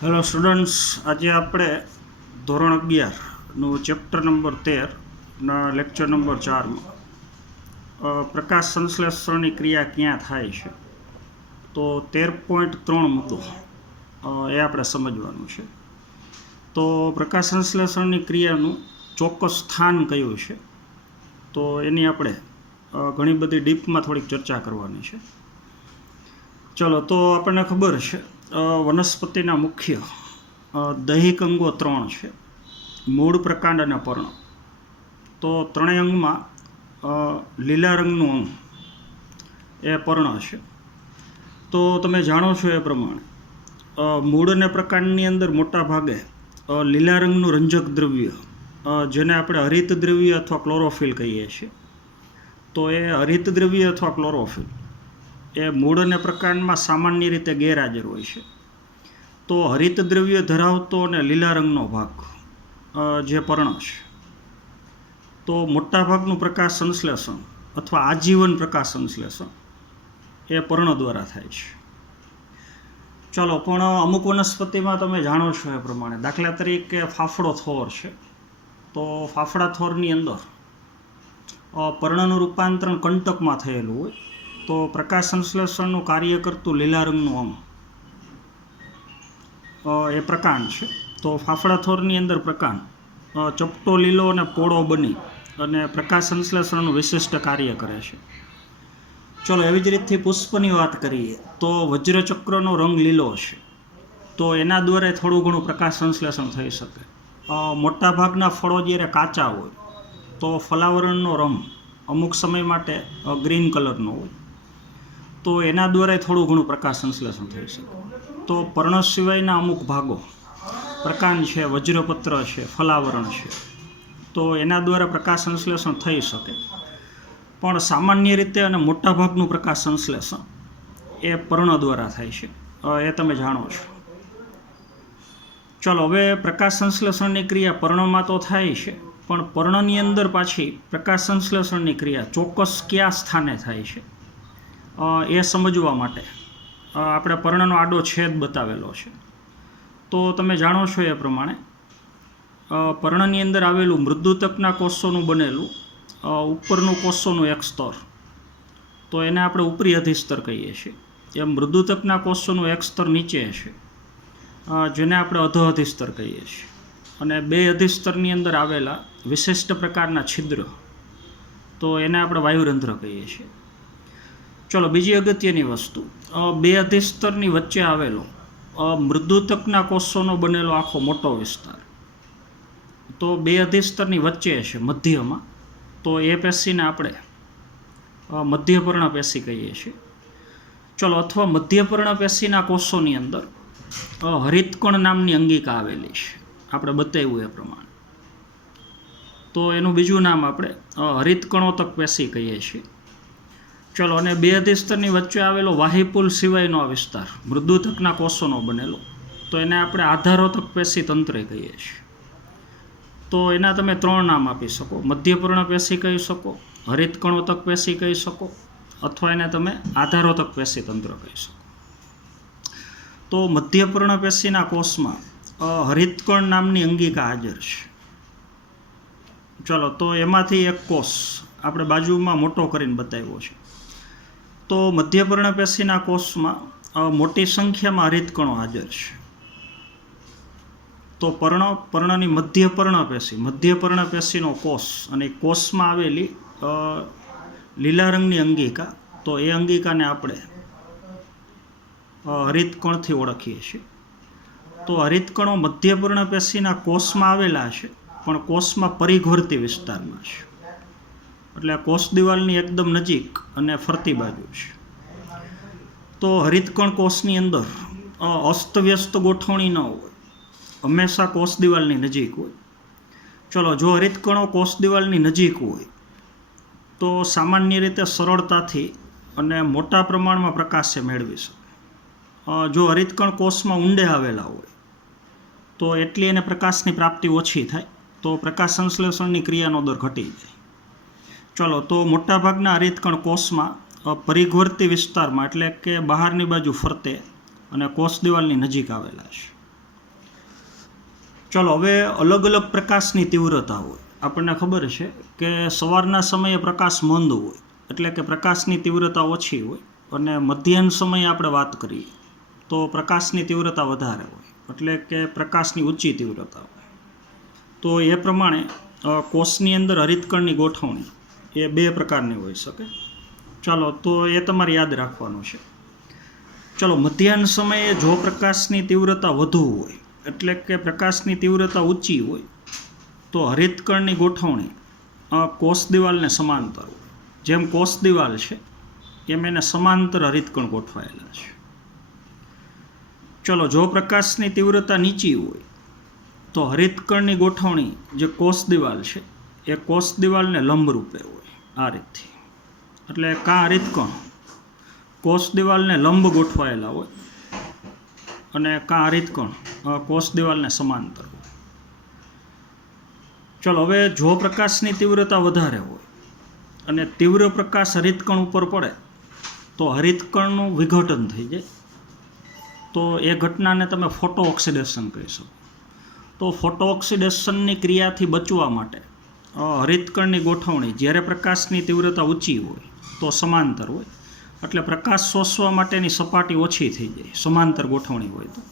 Hello students, આજે આપણે ધોરણ 11નું ચેપ્ટર નંબર 13ના લેક્ચર નંબર 4માં પ્રકાશ સંશ્લેષણની ક્રિયા ક્યાં થાય છે તો 13.3 મુદ્દો એ આપણે સમજવાનું છે. તો પ્રકાશ સંશ્લેષણની ક્રિયાનું ચોક્કસ સ્થાન કયું છે તો એની આપણે ઘણી બધી ડીપમાં થોડીક ચર્ચા કરવાની છે. ચલો, તો આપણને ખબર છે વનસ્પતિના મુખ્ય દૈહિક અંગો 3 છે: મૂળ, પ્રકાંડ અને પર્ણ. તો ત્રણેય અંગમાં લીલા રંગનું અંગ એ પર્ણ છે. તો તમે જાણો છો એ પ્રમાણે મૂળ અને પ્રકાંડની અંદર મોટા ભાગે લીલા રંગનું રંજક દ્રવ્ય, જેને આપણે હરિત દ્રવ્ય અથવા ક્લોરોફિલ કહીએ છીએ, તો એ હરિત દ્રવ્ય અથવા ક્લોરોફિલ એ મૂળ અને પ્રકાંડમાં સામાન્ય રીતે ગેરહાજર હોય છે. તો હરિત દ્રવ્ય ધરાવતો અને લીલા રંગનો ભાગ જે પર્ણ છે, તો મોટાભાગનું પ્રકાશ સંશ્લેષણ અથવા આજીવન પ્રકાશ સંશ્લેષણ એ પર્ણ દ્વારા થાય છે. ચાલો, પણ અમુક વનસ્પતિમાં તમે જાણો છો એ પ્રમાણે, દાખલા તરીકે ફાફડો થોર છે, તો ફાફડા થોરની અંદર પર્ણનું રૂપાંતરણ કંટકમાં થયેલું હોય, તો પ્રકાશ સંશ્લેષણનું કાર્ય કરતું લીલા રંગનું અંગ એ પ્રકાંડ છે. તો ફાફડા થોરની અંદર પ્રકાંડ ચપટો લીલો અને પોળો બની અને પ્રકાશ સંશ્લેષણનું વિશિષ્ટ કાર્ય કરે છે. ચલો, એવી જ રીતથી પુષ્પની વાત કરીએ તો વજ્રચક્રનો રંગ લીલો છે, તો એના દ્વારા થોડું ઘણું પ્રકાશ સંશ્લેષણ થઈ શકે. મોટાભાગના ફળો જ્યારે કાચા હોય તો ફલાવરણનો રંગ અમુક સમય માટે ગ્રીન કલરનો હોય, તો એના દ્વારા થોડું ઘણું પ્રકાશ સંશ્લેષણ થઈ શકે. તો પર્ણ સિવાયના અમુક ભાગો, પ્રકાંડ છે, વજ્રપત્ર છે, ફલાવરણ છે, તો એના દ્વારા પ્રકાશ સંશ્લેષણ થઈ શકે. પણ સામાન્ય રીતે અને મોટાભાગનું પ્રકાશ સંશ્લેષણ એ પર્ણ દ્વારા થાય છે, એ તમે જાણો છો. ચલો, હવે પ્રકાશ સંશ્લેષણની ક્રિયા પર્ણમાં તો થાય છે, પણ પર્ણની અંદર પાછી પ્રકાશ સંશ્લેષણની ક્રિયા ચોક્કસ કયા સ્થાને થાય છે એ સમજવા માટે આપણે પર્ણનો આડો છેદ બતાવેલો છે. તો તમે જાણો છો એ પ્રમાણે પર્ણની અંદર આવેલું મૃદુતકના કોષોનું બનેલું ઉપરનું કોષોનું એક સ્તર, તો એને આપણે ઉપરી અધિસ્તર કહીએ છીએ. એમ મૃદુતકના કોષોનું એક સ્તર નીચે છે, જેને આપણે અધો અધિસ્તર કહીએ છીએ. અને બે અધિસ્તરની અંદર આવેલા વિશિષ્ટ પ્રકારના છિદ્ર, તો એને આપણે વાયુરંધ્ર કહીએ છીએ. ચલો, બીજી અગત્યની વસ્તુ, બે અધિસ્તરની વચ્ચે આવેલો મૃદુતકના કોષોનો બનેલો આખો મોટો વિસ્તાર, તો બે અધિસ્તરની વચ્ચે છે મધ્યમાં, તો એ પેશીને આપણે મધ્યપર્ણ પેશી કહીએ છીએ. ચલો, અથવા મધ્યપર્ણ પેશીના કોષોની અંદર હરિતકણ નામની અંગિકા આવેલી છે, આપણે બતાવ્યું એ પ્રમાણે. તો એનું બીજું નામ આપણે હરિતકણોતક પેશી કહીએ છીએ. ચલો, અને બે અધિસ્તરની વચ્ચે આવેલો વાહિપુલ સિવાયનો આ વિસ્તાર મૃદુતકના કોષોનો બનેલો, તો એને આપણે આધારોતક પેશી તંત્ર કહીએ છીએ. તો એના તમે 3 નામ આપી શકો: મધ્યપર્ણ પેશી કહી શકો, હરિતકણોતક પેશી કહી શકો, અથવા એને તમે આધારોતક પેશી તંત્ર કહી શકો. તો મધ્યપર્ણ પેશીના કોષમાં હરિતકણ નામની અંગિકા હાજર છે. ચલો, તો એમાંથી એક કોષ આપણે બાજુમાં મોટો કરીને બતાવ્યો છે. તો મધ્યપર્ણ પેશીના કોષમાં મોટી સંખ્યામાં હરિતકણો હાજર છે. તો પર્ણની મધ્યપર્ણ પેશીનો કોષ અને કોષમાં આવેલી લીલા રંગની અંગિકા, તો એ અંગિકાને આપણે હરિતકણથી ઓળખીએ છીએ. તો હરિતકણો મધ્યપર્ણ પેશીના કોષમાં આવેલા છે, પણ કોષમાં પરિઘવર્તી વિસ્તારમાં છે, એટલે કોષ દિવાલની એકદમ નજીક અને ફરતી બાજુ છે. તો હરિતકણ કોષની અંદર અસ્તવ્યસ્ત ગોઠવણી ન હોય, હંમેશા કોષ દિવાલની નજીક હોય. ચલો, જો હરિતકણો કોષ દિવાલની નજીક હોય તો સામાન્ય રીતે સરળતાથી અને મોટા પ્રમાણમાં પ્રકાશ મેળવી શકે. જો હરિતકણ કોષમાં ઊંડે આવેલા હોય તો એટલી એને પ્રકાશની પ્રાપ્તિ ઓછી થાય, તો પ્રકાશ સંશ્લેષણની ક્રિયાનો દર ઘટી જાય. ચલો, તો મોટાભાગના હરિતકણ કોષમાં પરિઘવર્તી વિસ્તારમાં, એટલે કે બહારની બાજુ ફરતે અને કોષ દિવાલની નજીક આવેલા છે. ચલો હવે અલગ અલગ પ્રકાશની તીવ્રતા હોય. આપણને ખબર છે કે સવારના સમયે પ્રકાશ મંદ હોય એટલે કે પ્રકાશની તીવ્રતા ઓછી હોય, અને મધ્યાહન સમયે આપણે વાત કરીએ તો પ્રકાશની તીવ્રતા વધારે હોય એટલે કે પ્રકાશની ઊંચી તીવ્રતા હોય. તો એ પ્રમાણે કોષની અંદર હરિતકણની ગોઠવણી એ બે પ્રકારની હોઈ શકે. ચાલો તો એ તમારે યાદ રાખવાનું છે. ચલો મધ્યાહન સમયે જો પ્રકાશની તીવ્રતા વધુ હોય એટલે કે પ્રકાશની તીવ્રતા ઊંચી હોય તો હરિતકણની ગોઠવણી કોષ દિવાલને સમાંતર હોય. જેમ કોષ દિવાલ છે એમ એને સમાંતર હરિતકણ ગોઠવાયેલા છે. ચલો જો પ્રકાશની તીવ્રતા નીચી હોય તો હરિતકણની ગોઠવણી જે કોષ દિવાલ છે એ કોષ દિવાલને લંબરૂપે હોય આ રીતથી. એટલે કાં હરિતકણ કોષ દિવાલને લંબ ગોઠવાયેલા હોય અને કાં હરિતકણ કોષ દિવાલને સમાંતર હોય. ચલો હવે જો પ્રકાશની તીવ્રતા વધારે હોય અને તીવ્ર પ્રકાશ હરિતકણ ઉપર પડે તો હરિતકણનું વિઘટન થઈ જાય. તો એ ઘટનાને તમે ફોટો ઓક્સિડેશન કહી શકો. તો ફોટો ઓક્સિડેશનની ક્રિયાથી બચવા માટે હરિતકણની ગોઠવણી જ્યારે પ્રકાશની તીવ્રતા ઊંચી હોય તો સમાંતર હોય, એટલે પ્રકાશ શોષવા માટેની સપાટી ઓછી થઈ જાય સમાંતર ગોઠવણી હોય તો.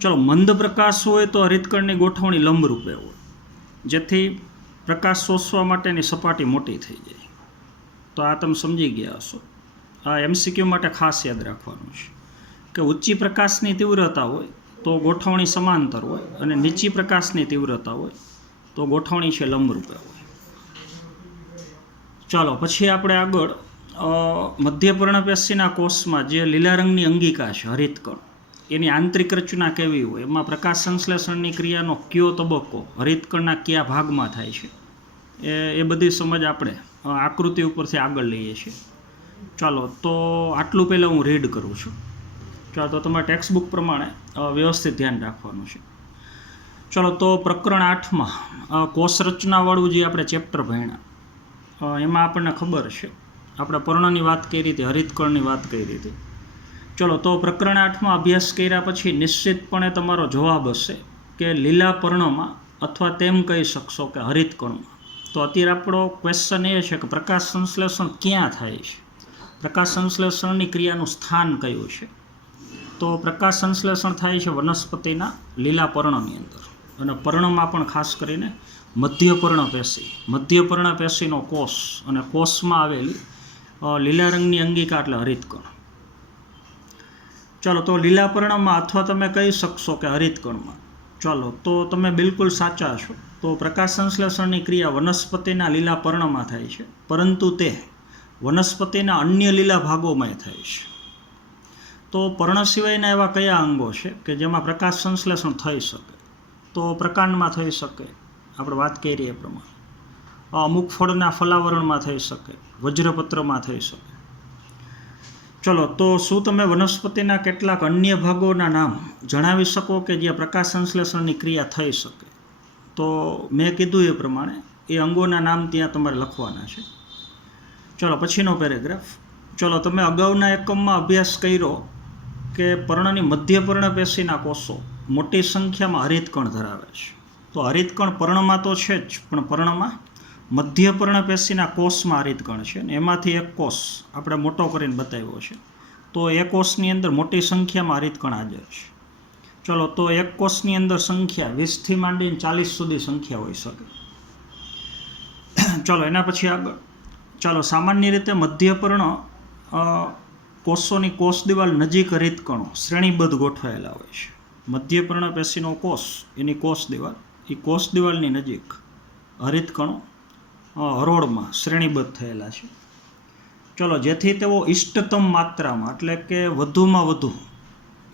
ચલો મંદ પ્રકાશ હોય તો હરિતકણની ગોઠવણી લંબરૂપે હોય જેથી પ્રકાશ શોષવા માટેની સપાટી મોટી થઈ જાય. તો આ તમે સમજી ગયા હશો. આ MCQ માટે ખાસ યાદ રાખવાનું છે કે ઊંચી પ્રકાશની તીવ્રતા હોય તો ગોઠવણી સમાંતર હોય અને નીચી પ્રકાશની તીવ્રતા હોય તો ગોઠવણી છે લંબરૂપે હોય. ચાલો પછી આપણે આગળ મધ્ય પર્ણપેશીના કોષમાં જે લીલા રંગની અંગિકા છે હરિતકણ, એની આંતરિક રચના કેવી હોય, એમાં પ્રકાશ સંશ્લેષણની ક્રિયાનો કયો તબક્કો હરિતકણના કયા ભાગમાં થાય છે એ બધી સમજ આપણે આકૃતિ ઉપરથી આગળ લઈએ છીએ. ચાલો તો આટલું પહેલાં હું રીડ કરું છું. ચાલો તો તમારે ટેક્સ્ટ બુક પ્રમાણે વ્યવસ્થિત ધ્યાન રાખવાનું છે. ચાલો તો પ્રકરણ 8માં કોષ રચનાવાળું જે આપણે ચેપ્ટર ભણ્યા એમાં આપણને ખબર છે આપણે પર્ણની વાત કરી હતી, હરિતકણની વાત કરી હતી. ચલો તો પ્રકરણ 8માં અભ્યાસ કર્યા પછી નિશ્ચિતપણે તમારો જવાબ હશે કે લીલા પર્ણમાં અથવા તેમ કહી શકશો કે હરિતકણમાં. તો અત્યારે આપણો ક્વેશ્ચન એ છે કે પ્રકાશ સંશ્લેષણ ક્યાં થાય છે, પ્રકાશ સંશ્લેષણની ક્રિયાનું સ્થાન કયું છે. તો પ્રકાશ સંશ્લેષણ થાય છે વનસ્પતિના લીલા પર્ણની અંદર, અને પર્ણમાં પણ ખાસ કરીને મધ્ય પર્ણપેશીનો કોષ અને કોષમાં આવેલી લીલા રંગની અંગિકા એટલે હરિતકણ. ચાલો તો લીલા પર્ણમાં અથવા તમે કહી શકશો કે હરિતકણમાં. ચાલો તો તમે બિલકુલ સાચા છો. તો પ્રકાશ સંશ્લેષણની ક્રિયા વનસ્પતિના લીલા પર્ણમાં થાય છે, પરંતુ તે વનસ્પતિના અન્ય લીલા ભાગોમાં થાય છે. તો પર્ણ સિવાયના એવા કયા અંગો છે કે જેમાં પ્રકાશ સંશ્લેષણ થઈ શકે? તો પ્રકાંડમાં થઈ શકે, આપણે વાત કરી એ પ્રમાણે. અમુક ફળના ફલાવરણમાં થઈ શકે, વજ્રપત્રમાં થઈ શકે. ચલો તો શું તમે વનસ્પતિના કેટલાક અન્ય ભાગોના નામ જણાવી શકો કે જ્યાં પ્રકાશ સંશ્લેષણની ક્રિયા થઈ શકે? તો મેં કીધું એ પ્રમાણે એ અંગોના નામ ત્યાં તમારે લખવાના છે. ચલો પછીનો પેરેગ્રાફ. ચલો તમે અગાઉના એકમમાં અભ્યાસ કર્યો કે પર્ણની મધ્ય પર્ણપેશીના કોષો મોટી સંખ્યામાં હરિતકણ ધરાવે છે. તો હરિતકણ પર્ણમાં તો છે જ, પણ પર્ણમાં મધ્ય પર્ણપેશીના કોષમાં હરિતકણ છે ને એમાંથી એક કોષ આપણે મોટો કરીને બતાવ્યો છે. તો એ કોષની અંદર મોટી સંખ્યામાં હરિતકણ હાજર છે. ચલો તો એક કોષની અંદર સંખ્યા 20થી માંડીને 40 સુધી સંખ્યા હોઈ શકે. ચલો એના પછી આગળ. ચાલો સામાન્ય રીતે મધ્યપર્ણ કોષોની કોષ દિવાલ નજીક હરિતકણો શ્રેણીબદ્ધ ગોઠવાયેલા હોય છે. મધ્યપર્ણપેશીનો કોષ એની કોષ દિવાલ, એ કોષ દિવાલની નજીક હરિતકણો હરોળમાં શ્રેણીબદ્ધ થયેલા છે. ચલો જેથી તેઓ ઇષ્ટતમ માત્રામાં એટલે કે વધુમાં વધુ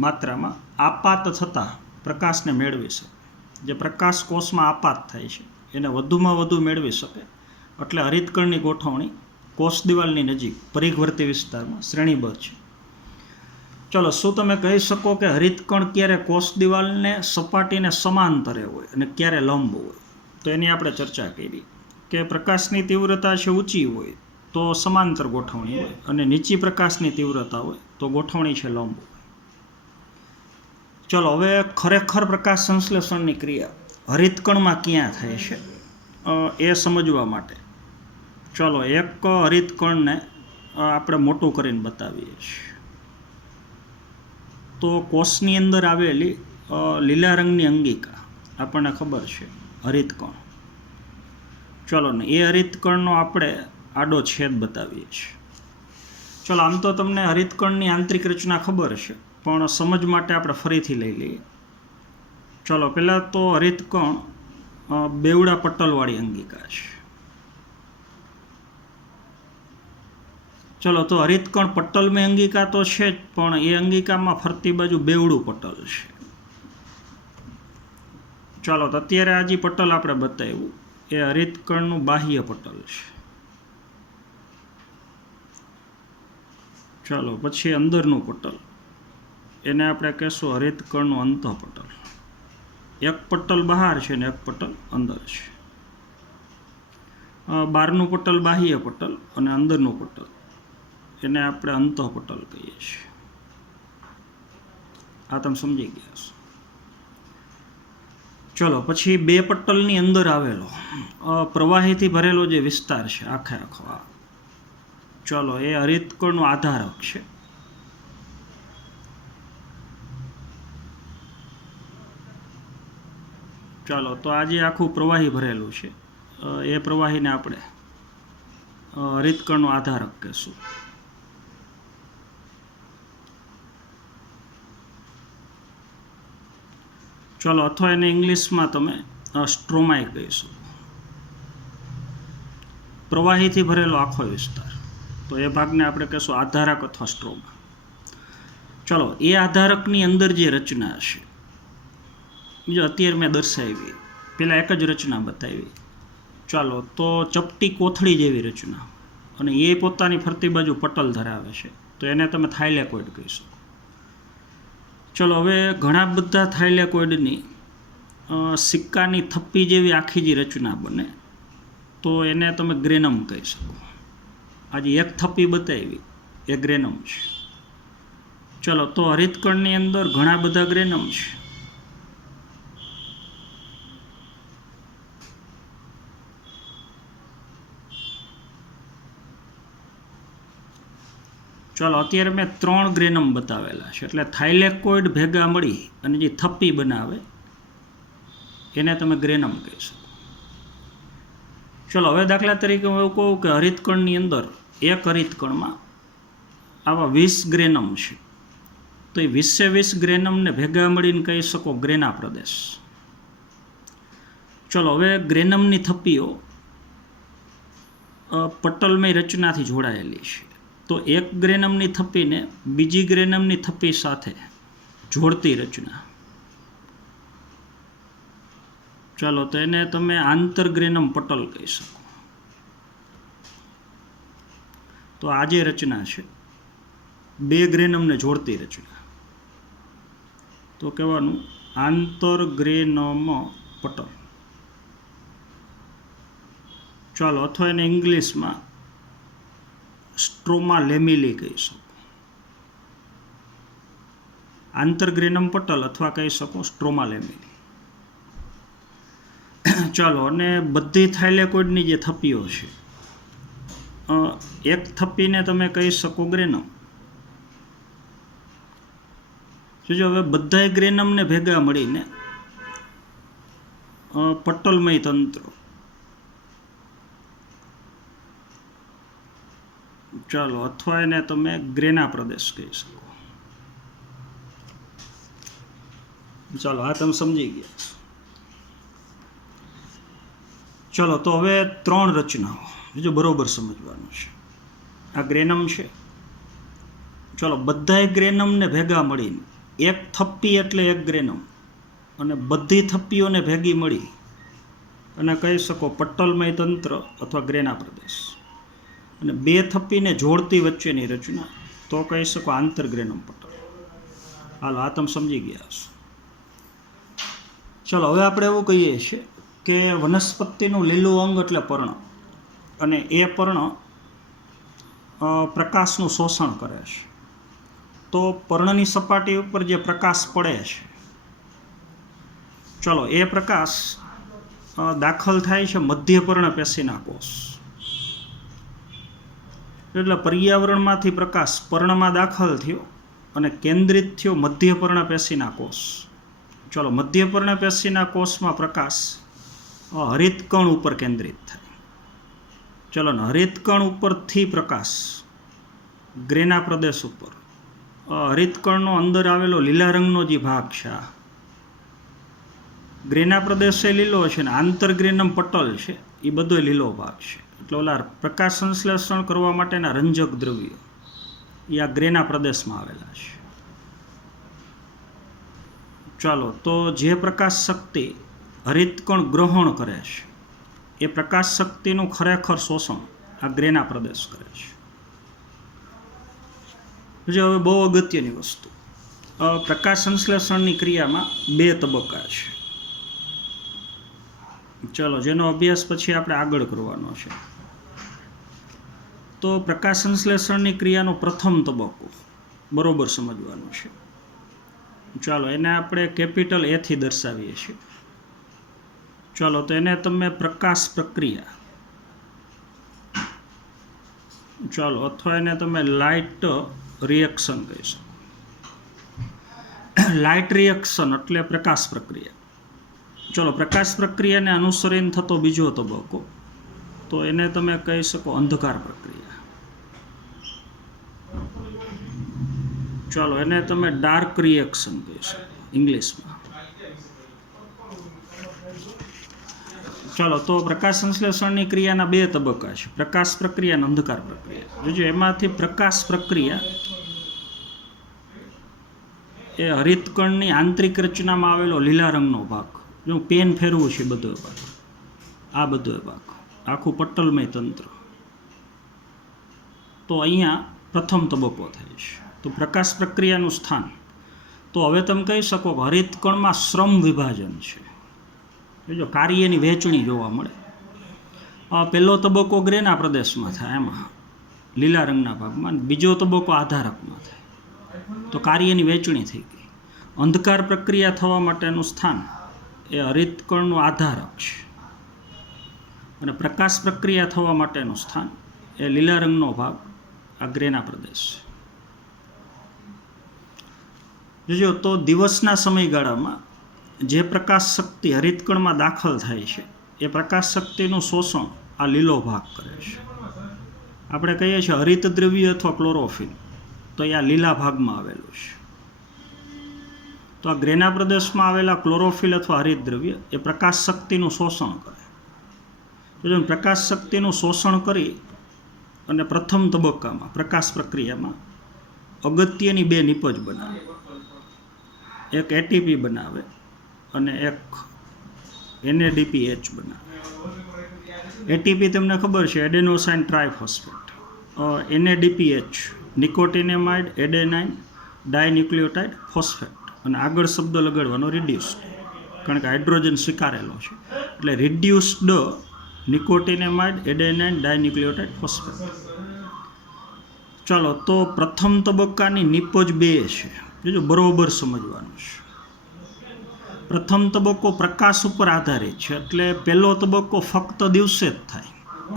માત્રામાં આપાત થતા પ્રકાશને મેળવી શકે. જે પ્રકાશ કોષમાં આપાત થાય છે એને વધુમાં વધુ મેળવી શકે એટલે હરિતકણની ગોઠવણી કોષ દિવાલની નજીક પરિઘવર્તી વિસ્તારમાં શ્રેણીબદ્ધ છે. ચલો શું તમે કહી શકો કે હરિતકણ ક્યારે કોષ દિવાલને સપાટીને સમાંતરે હોય અને ક્યારે લંબ હોય? તો એની આપણે ચર્ચા કરી કે પ્રકાશની તીવ્રતા છે ઊંચી હોય તો સમાંતર ગોઠવણી હોય, અને નીચી પ્રકાશની તીવ્રતા હોય તો ગોઠવણી છે લંબ હોય. ચલો હવે ખરેખર પ્રકાશ સંશ્લેષણની ક્રિયા હરિતકણમાં ક્યાં થાય છે એ સમજવા માટે ચલો એક હરિતકણને આપણે મોટું કરીને બતાવીએ છીએ. તો કોષની અંદર આવેલી લીલા રંગની અંગિકા આપણને ખબર છે હરિતકણ. ચલો ને એ હરિતકણનો આપણે આડો છેદ બતાવીએ છીએ. ચલો આમ તો તમને હરિતકણની આંતરિક રચના ખબર છે, પણ સમજ માટે આપણે ફરીથી લઈ લઈએ. ચલો પહેલાં તો હરિતકણ બેવડા પટલવાળી અંગિકા છે. ચલો તો હરિતકણ પટલમય અંગિકા તો છે જ, પણ એ અંગિકામાં ફરતી બાજુ બેવડું પટલ છે. ચાલો તો અત્યારે આ જે પટલ આપણે બતાવ્યું એ હરિતકણનું બાહ્ય પટલ છે. ચાલો પછી અંદરનું પટલ એને આપણે કહેશું હરિતકણનું અંતઃપટલ. એક પટલ બહાર છે ને એક પટલ અંદર છે. બહારનું પટલ બાહ્ય પટલ અને અંદરનું પટલ એને આપણે અંતઃપટલ કહીએ છીએ. આ તમે સમજી ગયા છો. ચલો પછી બે પટલની અંદર આવેલો પ્રવાહીથી ભરેલો જે વિસ્તાર છે આખે આખો આ, ચલો એ હરિતકણનું આધારક છે. ચાલો તો આજે આખું પ્રવાહી ભરેલું છે એ પ્રવાહીને આપણે હરિતકણનું આધારક કહેશું. ચલો અથવા એને ઇંગ્લિશમાં તમે સ્ટ્રોમાય કહીશું. પ્રવાહીથી ભરેલો આખો વિસ્તાર, તો એ ભાગને આપણે કહેશું આધારક અથવા સ્ટ્રોમા. ચલો એ આધારકની અંદર જે રચના છે, જો અત્યારે મેં દર્શાવી, પહેલાં એક જ રચના બતાવી. ચાલો તો ચપટી કોથળી જેવી રચના, અને એ પોતાની ફરતી બાજુ પટલ ધરાવે છે, તો એને તમે થાઇલેકોઇડ કહી શકો. ચલો હવે ઘણા બધા થાઇલેકોઇડની સિક્કાની થપ્પી જેવી આખી જે રચના બને, તો એને તમે ગ્રેનમ કહી શકો. આજે એક થપ્પી બતાવી એ ગ્રેનમ છે. ચલો તો હરિતકણની અંદર ઘણા બધા ગ્રેનમ છે. ચાલો અત્યારે મેં 3 ગ્રેનમ બતાવેલા છે, એટલે થાઇલેકોઇડ ભેગા મળી અને જે થપ્પી બનાવે એને તમે ગ્રેનમ કહી શકો. ચલો હવે દાખલા તરીકે હું એવું કહું કે હરિતકણની અંદર એક હરિતકણમાં આવા 20 ગ્રેનમ છે, તો એ 20 ગ્રેનમને ભેગા મળીને કહી શકો ગ્રેના પ્રદેશ. ચલો હવે ગ્રેનમની થપ્પીઓ પટલમય રચનાથી જોડાયેલી છે, તો એક ગ્રેનમની થપ્પીને બીજી ગ્રેનમની થપ્પી સાથે જોડતી રચના, ચાલો તો એને તમે આંતરગ્રેનમ પટલ કહી શકો. તો આ જે રચના છે બે ગ્રેનમને જોડતી રચના, તો કહેવાનું આંતરગ્રેનમ પટલ. ચાલો અથવા એને ઇંગ્લિશમાં સ્ટ્રોમા લેમિલી કહી શકો. આંતરગ્રેનમ પટલ અથવા કહી શકો સ્ટ્રોમા લેમિલી. ચાલો અને બધી થાઇલેકોઇડની જે થપ્પીઓ છે, એક થપ્પીને તમે કહી શકો ગ્રેનમ. જો હવે બધાય ગ્રેનમને ભેગા મળીને પટલમય તંત્ર, ચાલો અથવા એને તમે ગ્રેના પ્રદેશ કહી શકો. ચાલો આ તમે સમજી ગયા. ચલો તો હવે 3 રચનાઓ જો બરોબર સમજવાનું છે. આ ગ્રેનમ છે. ચલો બધાય ગ્રેનમને ભેગા મળીને એક થપ્પી એટલે એક ગ્રેનમ, અને બધી થપ્પીઓને ભેગી મળી અને કહી શકો પટલમય તંત્ર અથવા ગ્રેના પ્રદેશ. અને બે થપ્પીને જોડતી વચ્ચેની રચના, તો કહી શકો આંતરગ્રેનમ પટલ. હાલો આ તમે સમજી ગયા છો. ચલો હવે આપણે એવું કહીએ છીએ કે વનસ્પતિનું લીલું અંગ એટલે પર્ણ, અને એ પર્ણ પ્રકાશનું શોષણ કરે છે. તો પર્ણની સપાટી ઉપર જે પ્રકાશ પડે છે ચલો, એ પ્રકાશ દાખલ થાય છે મધ્યપર્ણ પેશીના કોષ. એટલે પર્યાવરણમાંથી પ્રકાશ પર્ણમાં દાખલ થયો અને કેન્દ્રિત થયો મધ્યપર્ણ પેશીના કોષ. ચલો, મધ્યપર્ણ પેશીના કોષમાં પ્રકાશ હરિતકણ ઉપર કેન્દ્રિત થાય. ચલો, હરિતકણ ઉપરથી પ્રકાશ ગ્રેના પ્રદેશ ઉપર, હરિતકણનો અંદર આવેલો લીલા રંગનો જે ભાગ છે, ગ્રેના પ્રદેશ એ લીલો છે ને આંતરગ્રેનમ પટલ છે એ બધો લીલો ભાગ છે. એટલે ઓલા પ્રકાશ સંશ્લેષણ કરવા માટેના રંજક દ્રવ્યો એ આ ગ્રેના પ્રદેશમાં આવેલા છે. ચાલો, તો જે પ્રકાશ શક્તિ હરિતકણ ગ્રહણ કરે છે એ પ્રકાશ શક્તિનું ખરેખર શોષણ આ ગ્રેના પ્રદેશ કરે છે. હવે બહુ અગત્યની વસ્તુ, પ્રકાશ સંશ્લેષણની ક્રિયામાં 2 તબક્કા છે. ચલો, જેનો અભ્યાસ પછી આપણે આગળ કરવાનો છે. તો પ્રકાશ સંશ્લેષણની ક્રિયાનો પ્રથમ તબક્કો બરોબર સમજવાનો છે. ચાલો, એને આપણે કેપિટલ A થી દર્શાવીએ છીએ. ચાલો, તો એને તમે પ્રકાશ પ્રક્રિયા, ચાલો, અથવા એને તમે લાઇટ રિએક્શન કહી શકો. લાઇટ રિએક્શન એટલે પ્રકાશ પ્રક્રિયા. ચલો, પ્રકાશ પ્રક્રિયાને અનુસરીને થતો બીજો તબક્કો, તો એને તમે કહી શકો અંધકાર પ્રક્રિયા. ચાલો, એને તમે ડાર્ક રિએક્શન કહી શકો ઇંગ્લિશમાં. ચાલો, તો પ્રકાશ સંશ્લેષણની ક્રિયાના 2 તબક્કા છે, પ્રકાશ પ્રક્રિયા અને અંધકાર પ્રક્રિયા. જોજો, એમાંથી પ્રકાશ પ્રક્રિયા એ હરિતકણની આંતરિક રચનામાં આવેલો લીલા રંગનો ભાગ, જો પેન ફેરવું છે બધો ભાગ, આ બધો ભાગ, આખું પટલમય તંત્ર. તો અહીંયા પ્રથમ તબક્કો થાય છે. તો પ્રકાશ પ્રક્રિયાનું સ્થાન, તો હવે તમે કહી શકો કે હરિતકણમાં શ્રમ વિભાજન છે. જો કાર્યની વહેંચણી જોવા મળે. પહેલો તબક્કો ગ્રેના પ્રદેશમાં થાય, એમાં લીલા રંગના ભાગમાં. બીજો તબક્કો આધારકમાં થાય. તો કાર્યની વહેંચણી થઈ ગઈ. અંધકાર પ્રક્રિયા થવા માટેનું સ્થાન એ હરિતકણનું આધારક છે અને પ્રકાશ પ્રક્રિયા થવા માટેનું સ્થાન એ લીલા રંગનો ભાગ આ ગ્રેના પ્રદેશ. જોજો, તો દિવસના સમયગાળામાં જે પ્રકાશ શક્તિ હરિતકણમાં દાખલ થાય છે એ પ્રકાશ શક્તિનું શોષણ આ લીલો ભાગ કરે છે. આપણે કહીએ છીએ હરિત દ્રવ્ય અથવા ક્લોરોફિલ, તો એ આ લીલા ભાગમાં આવેલું છે. તો આ ગ્રેના પ્રદેશમાં આવેલા ક્લોરોફિલ અથવા હરિત દ્રવ્ય એ પ્રકાશ શક્તિનું શોષણ કરે. તો પ્રકાશ શક્તિનું શોષણ કરી અને પ્રથમ તબક્કામાં પ્રકાશ પ્રક્રિયામાં અગત્યની 2 નિપજ બનાવે. એક એટીપી બનાવે અને એક NADPH બનાવે. એટીપી તમને ખબર છે, એડેનોસાઇન ટ્રાયફોસ્ફેટ. NADPH નિકોટિનેમાઇડ એડેનાઇન ડાયન્યુક્લિયોટાઇડ ફોસ્ફેટ, અને આગળ શબ્દ લગાડવાનો રિડ્યુસ્ડ, કારણ કે હાઇડ્રોજન સ્વીકારેલો છે એટલે રિડ્યુસ્ડ નિકોટિનેમાઇડ એડેનાઇન ડાયન્યુક્લિયોટાઇડ ફોસ્ફેટ. ચાલો, તો પ્રથમ તબક્કાની નિપજ 2 છે. જો બરોબર સમજવાનું છે. પ્રથમ તબક્કો પ્રકાશ ઉપર આધારિત છે, એટલે પહેલો તબક્કો ફક્ત દિવસે જ થાય,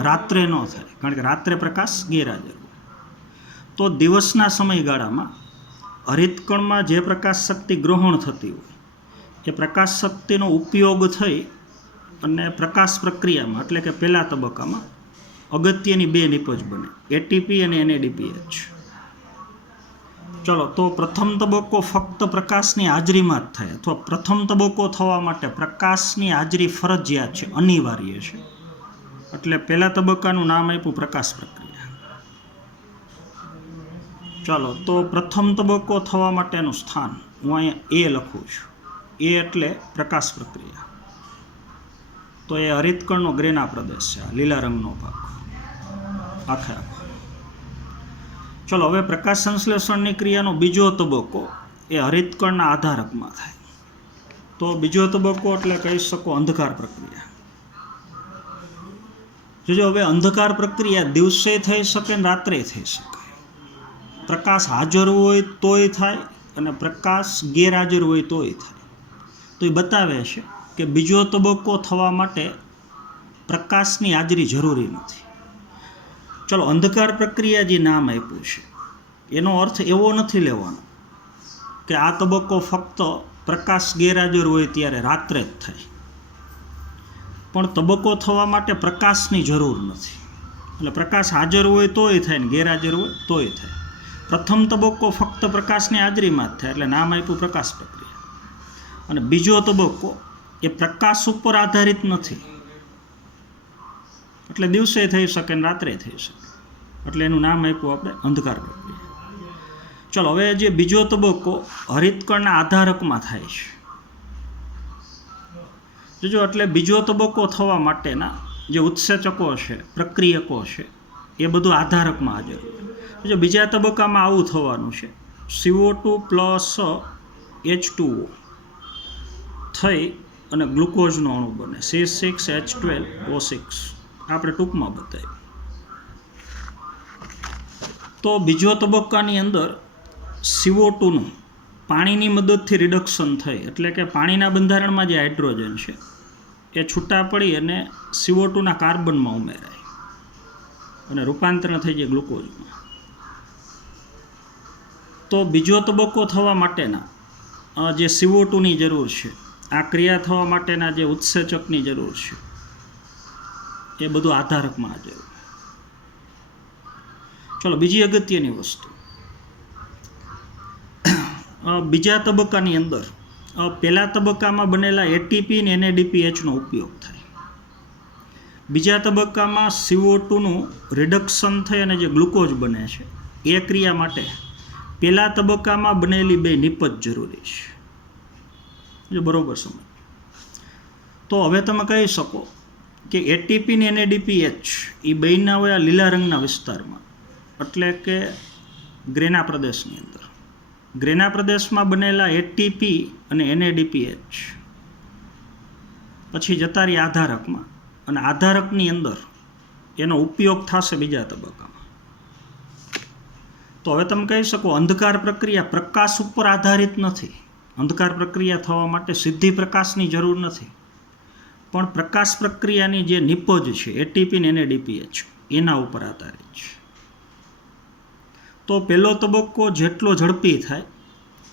રાત્રે ન થાય, કારણ કે રાત્રે પ્રકાશ ગેરહાજર હોય. તો દિવસના સમયગાળામાં હરિતકણમાં જે પ્રકાશ શક્તિ ગ્રહણ થતી હોય એ પ્રકાશ શક્તિનો ઉપયોગ થઈ અને પ્રકાશ પ્રક્રિયામાં, એટલે કે પહેલા તબક્કામાં અગત્યની 2 નિપજ બને, એટીપી અને NADPH. ચલો, તો પ્રથમ તબક્કો ફક્ત પ્રકાશની હાજરીમાં જ થાય, અથવા પ્રથમ તબક્કો થવા માટે પ્રકાશની હાજરી ફરજિયાત છે, અનિવાર્ય છે. એટલે પહેલા તબક્કાનું નામ આપ્યું પ્રકાશ પ્રક્રિયા. ચાલો, તો પ્રથમ તબક્કો થવા માટેનું સ્થાન હું અહીંયા A લખું છું. A એટલે પ્રકાશ પ્રક્રિયા. તો એ હરિતકણનો ગ્રેના પ્રદેશ છે, લીલા રંગનો ભાગ આખે આખો. ચલો, હવે પ્રકાશ સંશ્લેષણની ક્રિયાનો બીજો તબક્કો એ હરિતકણના આધારકમાં થાય. તો બીજો તબક્કો એટલે કહી શકો અંધકાર પ્રક્રિયા. જોજો, હવે અંધકાર પ્રક્રિયા દિવસે થઈ શકે ને રાત્રે થઈ શકે. પ્રકાશ હાજર હોય તોય થાય અને પ્રકાશ ગેરહાજર હોય તોય થાય. તો એ બતાવે છે કે બીજો તબક્કો થવા માટે પ્રકાશની હાજરી જરૂરી નથી. ચલો, અંધકાર પ્રક્રિયા જે નામ આપ્યું છે એનો અર્થ એવો નથી લેવાનો કે આ તબક્કો ફક્ત પ્રકાશ ગેરહાજર હોય ત્યારે રાત્રે જ થાય. પણ તબક્કો થવા માટે પ્રકાશની જરૂર નથી. એટલે પ્રકાશ હાજર હોય તોય થાય ને ગેરહાજર હોય તોય થાય. પ્રથમ તબક્કો ફક્ત પ્રકાશની હાજરીમાં જ થાય એટલે નામ આપ્યું પ્રકાશ પ્રક્રિયા. અને બીજો તબક્કો એ પ્રકાશ ઉપર આધારિત નથી, એટલે દિવસે થઈ શકે ને રાત્રે થઈ શકે, એટલે એનું નામ આપ્યું આપણે અંધકાર પ્રક્રિયા. ચલો, હવે જે બીજો તબક્કો હરિતકણના આધારકમાં થાય છે. જોજો, એટલે બીજો તબક્કો થવા માટેના જે ઉત્સેચકો છે, પ્રક્રિયકો છે, એ બધું આધારકમાં હાજર હોય. જો બીજા તબક્કામાં આવું થવાનું છે, CO2 પ્લસ H2O થઈ અને ગ્લુકોઝનો અણુ બને, C6H12O6. આપણે ટૂંકમાં બતાવ્યું. તો બીજો તબક્કાની અંદર CO2નું પાણીની મદદથી રિડક્શન થઈ, એટલે કે પાણીના બંધારણમાં જે હાઇડ્રોજન છે એ છૂટા પડી અને CO2ના કાર્બનમાં ઉમેરાય અને રૂપાંતરણ થઈ જાય ગ્લુકોઝમાં. તો બીજો તબક્કો થવા માટેના જે CO2ની જરૂર છે, આ ક્રિયા થવા માટેના જે ઉત્સેચકની જરૂર છે, એ બધું આધારકમાં હાજર હોય. ચલો, બીજી અગત્યની વસ્તુ, બીજા તબક્કાની અંદર પહેલા તબક્કામાં બનેલા ATP અને NADPHનો ઉપયોગ થાય. બીજા તબક્કામાં CO2નું રિડક્શન થઈ અને જે ગ્લુકોઝ બને છે એ ક્રિયા માટે પહેલા તબક્કામાં બનેલી બે નિપજ જરૂરી છે. જો બરોબર સમજ. તો હવે તમે કહી શકો કે ATP અને NADPH એ બેના હોય આ લીલા રંગના વિસ્તારમાં, એટલે કે ગ્રેના પ્રદેશની અંદર. ગ્રેના પ્રદેશમાં બનેલા ATP અને NADPH પછી જતા રહી આધારકમાં, અને આધારકની અંદર એનો ઉપયોગ થશે બીજા તબક્કામાં. તો હવે તમે કહી શકો અંધકાર પ્રક્રિયા પ્રકાશ ઉપર આધારિત નથી. અંધકાર પ્રક્રિયા થવા માટે સીધી પ્રકાશની જરૂર નથી, પણ પ્રકાશ પ્રક્રિયાની જે નિપજ છે ATP અને NADPH એના ઉપર આધારિત છે. તો પહેલો તબક્કો જેટલો ઝડપી થાય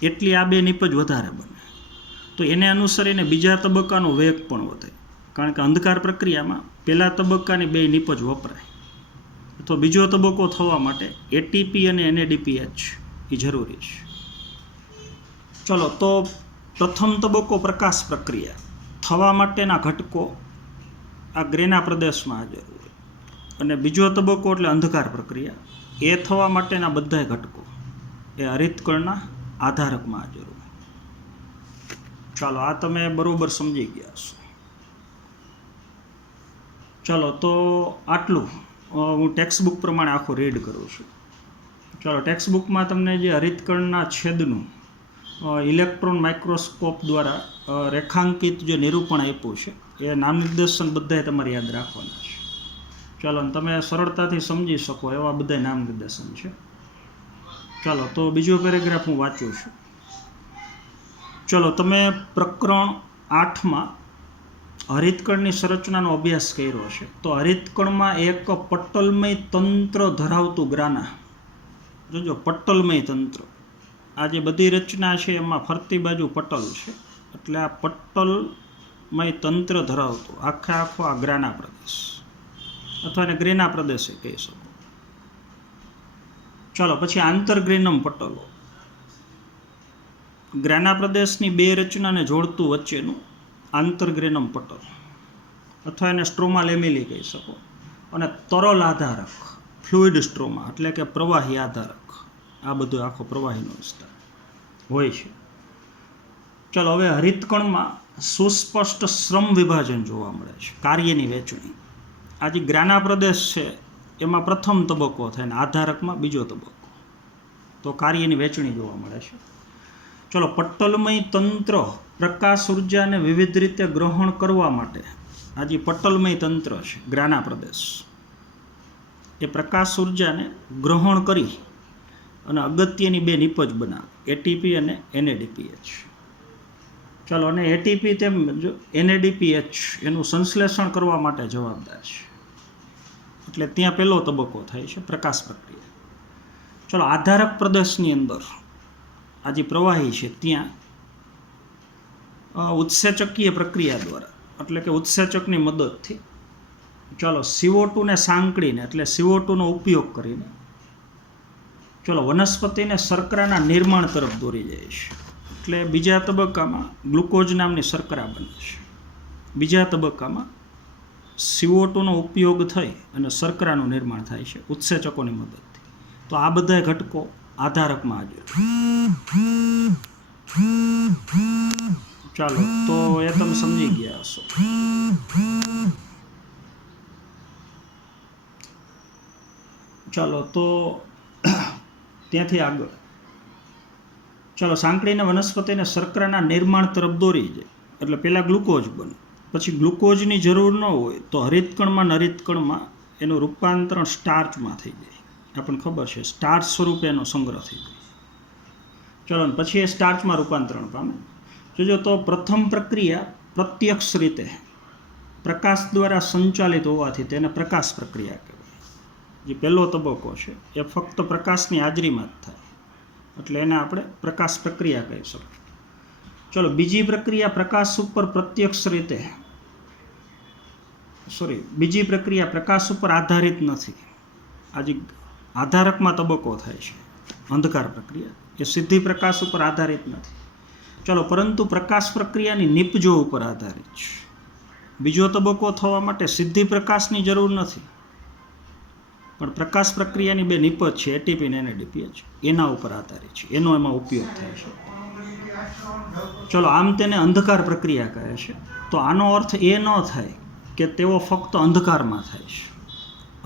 એટલી આ બે નિપજ વધારે બને. તો એને અનુસરીને બીજા તબક્કાનો વેગ પણ વધે, કારણ કે અંધકાર પ્રક્રિયામાં પહેલા તબક્કાની બે નિપજ વપરાય. તો બીજો તબક્કો થવા માટે ATP અને NADPH એ જરૂરી છે. ચલો, તો પ્રથમ તબક્કો પ્રકાશ પ્રક્રિયા થવા માટેના ઘટકો આ ગ્રેના પ્રદેશમાં હાજર હોય, અને બીજો તબક્કો એટલે અંધકાર પ્રક્રિયા એ થવા માટેના બધા ઘટકો એ હરિતકણના આધારકમાં હાજર હોય. ચાલો, આ તમે બરોબર સમજી ગયા છો. ચાલો, તો આટલું હું ટેક્સ્ટબુક પ્રમાણે આખું રીડ કરું છું. ચાલો, ટેક્સ્ટબુકમાં તમને જે હરિતકણના છેદનું ઇલેક્ટ્રોન માઇક્રોસ્કોપ દ્વારા રેખાંકિત જે નિરૂપણ આપ્યું છે એ નામ નિર્દેશન બધાએ તમારે યાદ રાખવાના છે. ચાલો, તમે સરળતાથી સમજી શકો એવા બધા નામ નિર્દેશન છે. ચાલો, તો બીજો પેરેગ્રાફ હું વાંચું છું. ચલો, તમે પ્રકરણ 8માં હરિતકણની સંરચનાનો અભ્યાસ કર્યો છે. તો હરિતકણમાં એક પટલમય તંત્ર ધરાવતું ગ્રાના, જોજો પટલમય તંત્ર, આ જે બધી રચના છે એમાં ફરતી બાજુ પટલ છે, એટલે આ પટલમય તંત્ર ધરાવતું આખો આ ગ્રાના પ્રદેશ અથવા એને ગ્રેના પ્રદેશે કહી શકો. ચાલો, પછી આંતરગ્રેનમ પટલો, ગ્રેના પ્રદેશની બે રચનાને જોડતું વચ્ચેનું આંતરગ્રેનમ પટલ, અથવા એને સ્ટ્રોમા લેમેલી કહી શકો. અને તરલ આધારક ફ્લુઇડ સ્ટ્રોમા, એટલે કે પ્રવાહી આધારક, આ બધું આખો પ્રવાહીનો વિસ્તાર હોય છે. ચાલો, હવે હરિતકણમાં સુસ્પષ્ટ શ્રમ વિભાજન જોવા મળે છે, કાર્યની વહેંચણી. આ જે ગ્રાના પ્રદેશ છે એમાં પ્રથમ તબક્કો થાય અને આધારકમાં બીજો તબક્કો, તો કાર્યની વહેંચણી જોવા મળે છે. ચલો, પટલમય તંત્ર પ્રકાશ ઉર્જાને વિવિધ રીતે ગ્રહણ કરવા માટે આ જે પટલમય તંત્ર છે ગ્રાના પ્રદેશ, એ પ્રકાશ ઉર્જાને ગ્રહણ કરી અને અગત્યની બે નિપજ બનાવે, ATP અને NADPH. ચાલો, અને એટીપી તેમ NADPH એનું સંશ્લેષણ કરવા માટે જવાબદાર છે, એટલે ત્યાં પહેલો તબક્કો થાય છે પ્રકાશ પ્રક્રિયા. ચાલો, આધારક પ્રદેશની અંદર આ જે પ્રવાહી છે ત્યાં ઉત્સેચકીય પ્રક્રિયા દ્વારા, એટલે કે ઉત્સેચકની મદદથી, ચાલો, CO2 ને સાંકળીને, એટલે CO2 નો ઉપયોગ કરીને, ચાલો, વનસ્પતિને શર્કરાના નિર્માણ તરફ દોરી જાય છે. એટલે બીજા તબક્કામાં ગ્લુકોઝ નામની શર્કરા બને છે. બીજા તબક્કામાં CO2 નો ઉપયોગ થઈ અને શર્કરાનું નિર્માણ થાય છે ઉત્સેચકોની મદદથી. તો આ બધા ઘટકો આધારકમાં હાજર છે. ચાલો, તો એ તમે સમજી ગયા હશો. ચાલો, તો ત્યાંથી આગળ, ચાલો, સાંકળીને વનસ્પતિને શર્કરાના નિર્માણ તરફ દોરી જાય, એટલે પહેલાં ગ્લુકોઝ બને, પછી ગ્લુકોઝની જરૂર ન હોય તો હરિતકણમાં હરિતકણમાં એનું રૂપાંતરણ સ્ટાર્ચમાં થઈ જાય. આપણને ખબર છે, સ્ટાર્ચ સ્વરૂપે એનો સંગ્રહ થઈ જાય. ચાલો, પછી એ સ્ટાર્ચમાં રૂપાંતરણ પામે. જોજો તો પ્રથમ પ્રક્રિયા પ્રત્યક્ષ રીતે પ્રકાશ દ્વારા સંચાલિત હોવાથી તેને પ્રકાશ પ્રક્રિયા કહેવાય. જે પહેલો તબક્કો છે એ ફક્ત પ્રકાશની હાજરીમાં જ થાય, એટલે એને આપણે પ્રકાશ પ્રક્રિયા કહી શકીએ. ચલો, બીજી પ્રક્રિયા પ્રકાશ ઉપર પ્રત્યક્ષ રીતે, બીજી પ્રક્રિયા પ્રકાશ ઉપર આધારિત નથી. આજે આધારકમાં તબક્કો થાય છે અંધકાર પ્રક્રિયા, એ સીધી પ્રકાશ ઉપર આધારિત નથી. ચલો, પરંતુ પ્રકાશ પ્રક્રિયાની નિપજો ઉપર આધારિત છે. બીજો તબક્કો થવા માટે સીધી પ્રકાશની જરૂર નથી, પણ પ્રકાશ પ્રક્રિયાની બે નિપજ છે, એટીપી અને NADPH, એના ઉપર આધારિત છે, એનો એમાં ઉપયોગ થાય છે. ચલો, આમ તેને અંધકાર પ્રક્રિયા કહે છે. તો આનો અર્થ એ ન થાય કે તેઓ ફક્ત અંધકારમાં થાય છે.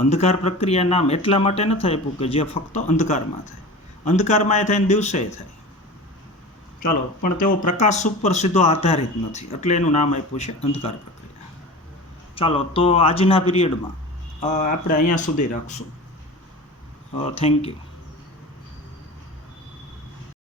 અંધકાર પ્રક્રિયા નામ એટલા માટે નથી આપ્યું કે જે ફક્ત અંધકારમાં થાય. અંધકારમાં એ થાય ને દિવસે થાય. ચાલો, પણ તેઓ પ્રકાશ ઉપર સીધો આધારિત નથી, એટલે એનું નામ આપ્યું છે અંધકાર પ્રક્રિયા. ચાલો, તો આજના પીરિયડમાં આપણે અહીંયા સુધી રાખશું. Thank you.